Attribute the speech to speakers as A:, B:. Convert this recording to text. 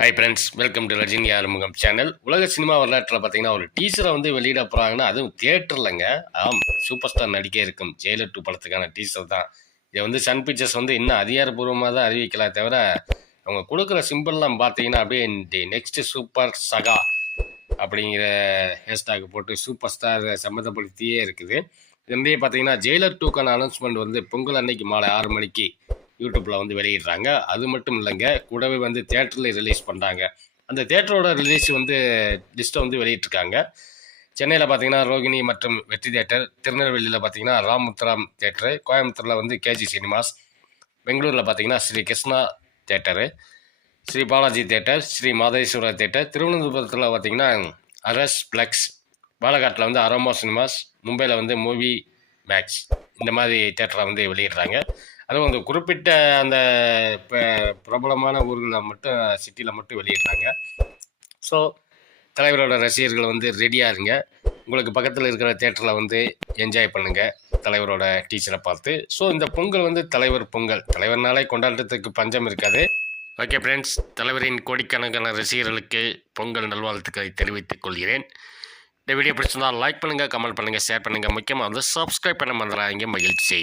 A: Hi friends welcome to Rajini Arumugam channel உலக cinema வரலாற்றில் பார்த்தீங்கன்னா ஒரு டீச்சரை வந்து வெளியிட போகிறாங்கன்னா அதுவும் தியேட்டர்லங்க ஆம் சூப்பர் ஸ்டார் நடிக்க இருக்கும். ஜெயிலர் டூ படத்துக்கான டீச்சர் தான். இதை வந்து சன் பிக்சர்ஸ் வந்து இன்னும் அதிகாரப்பூர்வமாக தான் அறிவிக்கலாம் தவிர அவங்க கொடுக்குற சிம்பிள்லாம் பார்த்தீங்கன்னா அப்படியே இந்த நெக்ஸ்ட் சூப்பர் சகா அப்படிங்கிற ஹேஷ்டாக் போட்டு சூப்பர் ஸ்டார் சம்மந்தப்படுத்தியே இருக்குது. இதுலேயே பார்த்தீங்கன்னா ஜெயிலர் டூக்கான அனௌன்ஸ்மெண்ட் வந்து பொங்கல் அன்னைக்கு மாலை ஆறு மணிக்கு யூடியூப்பில் வந்து வெளியிடுறாங்க. அது மட்டும் இல்லைங்க கூடவே வந்து தேட்டரில் ரிலீஸ் பண்ணுறாங்க அந்த தேட்டரோட ரிலீஸ் வந்து லிஸ்ட்டை வந்து வெளியிட்டிருக்காங்க. சென்னையில் பார்த்தீங்கன்னா ரோகிணி மற்றும் வெற்றி தேட்டர் திருநெல்வேலியில் பார்த்தீங்கன்னா ராமுத்ராம் தேட்டரு கோயம்புத்தூரில் வந்து கேஜி சினிமாஸ் பெங்களூரில் பார்த்தீங்கன்னா Sri Krishna theatre Sri Balaji theatre Sri Madeswarar theatre திருவனந்தபுரத்தில் பார்த்தீங்கன்னா அரஸ் பிளக்ஸ் பாலகாட்டில் வந்து அரோமா சினிமாஸ் மும்பையில் வந்து மூவி மேக்ஸ் இந்த மாதிரி தேட்டரை வந்து வெளியிடுறாங்க. அதுவும் அந்த குறிப்பிட்ட அந்த பிரபலமான ஊர்களில் மட்டும் சிட்டியில் மட்டும் வெளியிடுறாங்க. ஸோ தலைவரோட ரசிகர்கள் வந்து ரெடியாக இருங்க. உங்களுக்கு பக்கத்தில் இருக்கிற தேட்டரில் வந்து என்ஜாய் பண்ணுங்கள் தலைவரோட டீச்சரை பார்த்து. ஸோ இந்த பொங்கல் வந்து தலைவர் பொங்கல். தலைவர்னாலே கொண்டாட்டத்துக்கு பஞ்சம் இருக்காது. ஓகே ஃப்ரெண்ட்ஸ் தலைவரின் கோடிக்கணக்கான ரசிகர்களுக்கு பொங்கல் நல்வாழ்த்துக்களை தெரிவித்துக் கொள்கிறேன். இந்த வீடியோ பிடிச்சிருந்தால் லைக் பண்ணுங்கள் கமெண்ட் பண்ணுங்கள் ஷேர் பண்ணுங்கள் முக்கியமாக வந்து சப்ஸ்கிரைப் பண்ண மறந்துடாதீங்க. மகிழ்ச்சி.